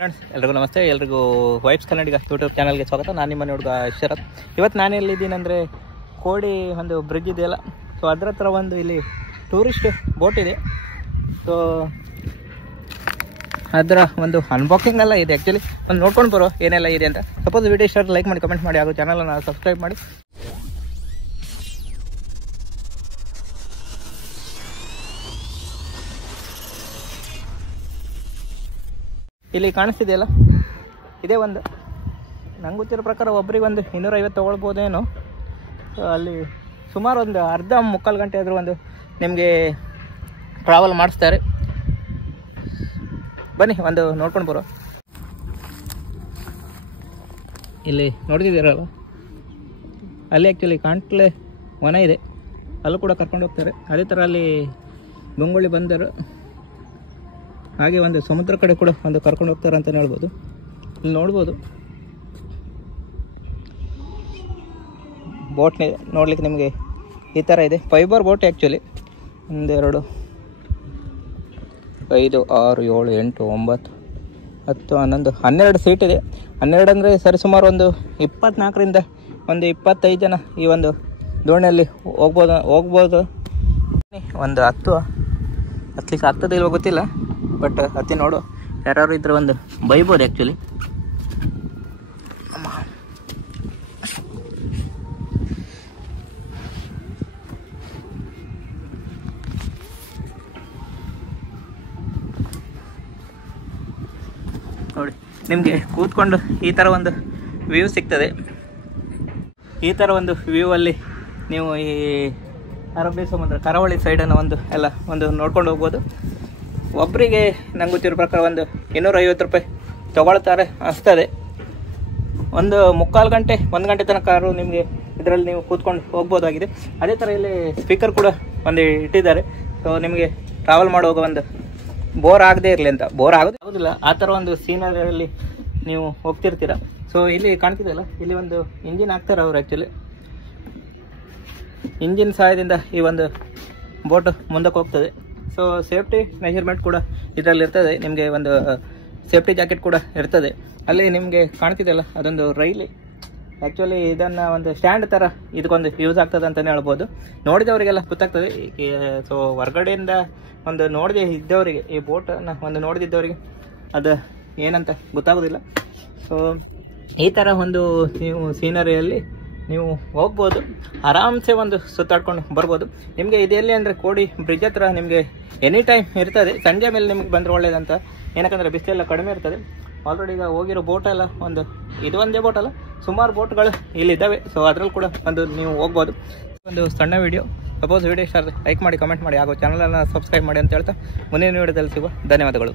Friends ಎಲ್ರಿಗೂ ನಮಸ್ತೆ. ಎಲ್ರಿಗೂ ವೈಬ್ಸ್ ಕನ್ನಡಿಗ ಯೂಟ್ಯೂಬ್ ಚಾನಲ್ಗೆ ಸ್ವಾಗತ. ನಾನು ನಿಮ್ಮ ಹುಡುಗ ಶರತ್. ಇವತ್ತು ನಾನು ಎಲ್ಲಿದ್ದೀನಿ ಅಂದರೆ ಕೋಡಿ ಒಂದು ಬ್ರಿಡ್ಜ್ ಇದೆಯಲ್ಲ, ಸೊ ಅದರ ಹತ್ರ ಒಂದು ಇಲ್ಲಿ ಟೂರಿಸ್ಟ್ ಬೋಟ್ ಇದೆ. ಸೊ ಅದರ ಒಂದು ಅನ್ಬಾಕ್ಸಿಂಗ್ ಎಲ್ಲ ಇದೆ. ಆ್ಯಕ್ಚುಲಿ ಒಂದು ನೋಡ್ಕೊಂಡು ಬರೋ ಏನೆಲ್ಲ ಇದೆ ಅಂತ. ಸಪೋಸ್ ವಿಡಿಯೋ ಇಷ್ಟ ಲೈಕ್ ಮಾಡಿ, ಕಮೆಂಟ್ ಮಾಡಿ, ಹಾಗೂ ಚಾನಲನ್ನು ಸಬ್ಸ್ಕ್ರೈಬ್ ಮಾಡಿ. ಇಲ್ಲಿ ಕಾಣಿಸ್ತಿದೆಯಲ್ಲ, ಇದೇ ಒಂದು ನಂಗೆ ಗೊತ್ತಿರೋ ಪ್ರಕಾರ ಒಬ್ರಿಗೆ ಒಂದು 250 ತೊಗೊಳ್ಬೋದೇನೋ. ಅಲ್ಲಿ ಸುಮಾರು ಒಂದು ಅರ್ಧ ಮುಕ್ಕಾಲು ಗಂಟೆ ಆದರೂ ಒಂದು ನಿಮಗೆ ಟ್ರಾವೆಲ್ ಮಾಡಿಸ್ತಾರೆ. ಬನ್ನಿ ಒಂದು ನೋಡ್ಕೊಂಡು ಬರೋ. ಇಲ್ಲಿ ನೋಡ್ತಿದ್ದೀರಲ್ಲ, ಅಲ್ಲಿ ಆ್ಯಕ್ಚುಲಿ ಕಾಂಟ್ಲೆ ವನ ಇದೆ, ಅಲ್ಲೂ ಕೂಡ ಕರ್ಕೊಂಡು ಹೋಗ್ತಾರೆ. ಅದೇ ಥರ ಅಲ್ಲಿ ಬೆಂಗೊಳ್ಳಿ ಬಂದರು, ಹಾಗೆ ಒಂದು ಸಮುದ್ರ ಕಡೆ ಕೂಡ ಒಂದು ಕರ್ಕೊಂಡು ಹೋಗ್ತಾರೆ ಅಂತಲೇ ಹೇಳ್ಬೋದು. ಇಲ್ಲಿ ನೋಡ್ಬೋದು ಬೋಟ್ ನೋಡ್ಲಿಕ್ಕೆ ನಿಮಗೆ ಈ ಥರ ಇದೆ. Fibre boat actually. 1 2 5 6 7 8 9 10 11 12 ಸೀಟ್ ಇದೆ. 12 ಅಂದರೆ ಸರಿಸುಮಾರು ಒಂದು 24ರಿಂದ ಒಂದು 25 ಜನ ಈ ಒಂದು ದೋಣಿಯಲ್ಲಿ ಹೋಗ್ಬೋದು. ಒಂದು ಹತ್ತಲಿಕ್ಕೆ ಆಗ್ತದೆ ಇಲ್ವೋ ಗೊತ್ತಿಲ್ಲ, ಬಟ್ ಹತ್ತಿ ನೋಡು. ಯಾರು ಇದ್ರೆ ಒಂದು ಬೈಬೋದು ಆ್ಯಕ್ಚುಲಿ. ನೋಡಿ, ನಿಮಗೆ ಕೂತ್ಕೊಂಡು ಈ ಥರ ಒಂದು ವ್ಯೂ ಸಿಗ್ತದೆ. ಈ ಥರ ಒಂದು ವ್ಯೂ ಅಲ್ಲಿ ನೀವು ಈ ಅರಬ್ಬಿ ಸಮುದ್ರ ಕರಾವಳಿ ಸೈಡನ್ನು ಒಂದು ನೋಡ್ಕೊಂಡು ಹೋಗ್ಬೋದು. ಒಬ್ಬರಿಗೆ ನಂಗೆ ಗೊತ್ತಿರೋ ಪ್ರಕಾರ ಒಂದು 250 ರೂಪಾಯಿ ತೊಗೊಳ್ತಾರೆ ಅನಿಸ್ತದೆ. ಒಂದು ಮುಕ್ಕಾಲು ಗಂಟೆ 1 ಗಂಟೆ ತನಕ ನಿಮಗೆ ಇದರಲ್ಲಿ ನೀವು ಕೂತ್ಕೊಂಡು ಹೋಗ್ಬೋದಾಗಿದೆ. ಅದೇ ಥರ ಇಲ್ಲಿ ಸ್ಪೀಕರ್ ಕೂಡ ಒಂದು ಇಟ್ಟಿದ್ದಾರೆ. ಸೊ ನಿಮಗೆ ಟ್ರಾವೆಲ್ ಮಾಡುವಾಗ ಒಂದು ಬೋರ್ ಆಗದೇ ಇರಲಿ ಅಂತ. ಬೋರ್ ಆಗೋದಿಲ್ಲ, ಆ ಥರ ಒಂದು ಸೀನರಿಯಲ್ಲಿ ನೀವು ಹೋಗ್ತಿರ್ತೀರ. ಸೊ ಇಲ್ಲಿ ಕಾಣ್ತಿದೆಯಲ್ಲ, ಇಲ್ಲಿ ಒಂದು ಇಂಜಿನ್ ಹಾಕ್ತಾರೆ ಅವರು. ಆ್ಯಕ್ಚುಲಿ ಇಂಜಿನ್ ಸಹಾಯದಿಂದ ಈ ಒಂದು ಬೋಟ್ ಮುಂದಕ್ಕೆ ಹೋಗ್ತದೆ. ಸೊ ಸೇಫ್ಟಿ ಮೆಷರ್ಮೆಂಟ್ ಕೂಡ ಇದರಲ್ಲಿ ಇರ್ತದೆ. ನಿಮಗೆ ಒಂದು ಸೇಫ್ಟಿ ಜಾಕೆಟ್ ಕೂಡ ಇರ್ತದೆ. ಅಲ್ಲಿ ನಿಮಗೆ ಕಾಣ್ತಿದೆಯಲ್ಲ, ಅದೊಂದು ರೈಲಿ. ಆ್ಯಕ್ಚುಲಿ ಇದನ್ನು ಒಂದು ಸ್ಟ್ಯಾಂಡ್ ಥರ ಇದಕ್ಕೊಂದು ಯೂಸ್ ಆಗ್ತದೆ ಅಂತಲೇ ಹೇಳ್ಬೋದು. ನೋಡಿದವರಿಗೆಲ್ಲ ಗೊತ್ತಾಗ್ತದೆ. ಸೊ ಹೊರಗಡೆಯಿಂದ ಒಂದು ನೋಡದೆ ಇದ್ದವರಿಗೆ, ಈ ಬೋಟನ್ನು ಒಂದು ನೋಡಿದ್ದವರಿಗೆ ಅದು ಏನಂತ ಗೊತ್ತಾಗೋದಿಲ್ಲ. ಸೊ ಈ ಥರ ಒಂದು ನೀವು ಸೀನರಿಯಲ್ಲಿ ನೀವು ಹೋಗ್ಬೋದು, ಆರಾಮ್ಸೆ ಒಂದು ಸುತ್ತಾಡ್ಕೊಂಡು ಬರ್ಬೋದು. ನಿಮಗೆ ಇದೆಲ್ಲಿ ಅಂದರೆ ಕೋಡಿ ಬ್ರಿಡ್ಜ್ ಹತ್ರ ನಿಮಗೆ ಎನಿ ಟೈಮ್ ಇರ್ತದೆ. ಸಂಜೆ ಮೇಲೆ ನಿಮಗೆ ಬಂದರೆ ಒಳ್ಳೇದಂತ. ಏನಕ್ಕಂದರೆ ಬಿಸಿಲೆಲ್ಲ ಕಡಿಮೆ ಇರ್ತದೆ. ಆಲ್ರೆಡಿ ಈಗ ಹೋಗಿರೋ ಬೋಟೆಲ್ಲ ಇದು ಒಂದೇ ಬೋಟ್ ಅಲ್ಲ, ಸುಮಾರು ಬೋಟ್ಗಳು ಇಲ್ಲಿದ್ದಾವೆ. ಸೊ ಅದರಲ್ಲಿ ಕೂಡ ಒಂದು ನೀವು ಹೋಗ್ಬೋದು. ಒಂದು ಸಣ್ಣ ವಿಡಿಯೋ. ಸಪೋಸ್ ವಿಡಿಯೋ ಇಷ್ಟ ಆದರೆ ಲೈಕ್ ಮಾಡಿ, ಕಮೆಂಟ್ ಮಾಡಿ, ಹಾಗೂ ಚಾನಲನ್ನು ಸಬ್ಸ್ಕ್ರೈಬ್ ಮಾಡಿ ಅಂತ ಹೇಳ್ತಾ ಮುಂದಿನ ವಿಡಿಯೋದಲ್ಲಿ ಸಿಗುವ. ಧನ್ಯವಾದಗಳು.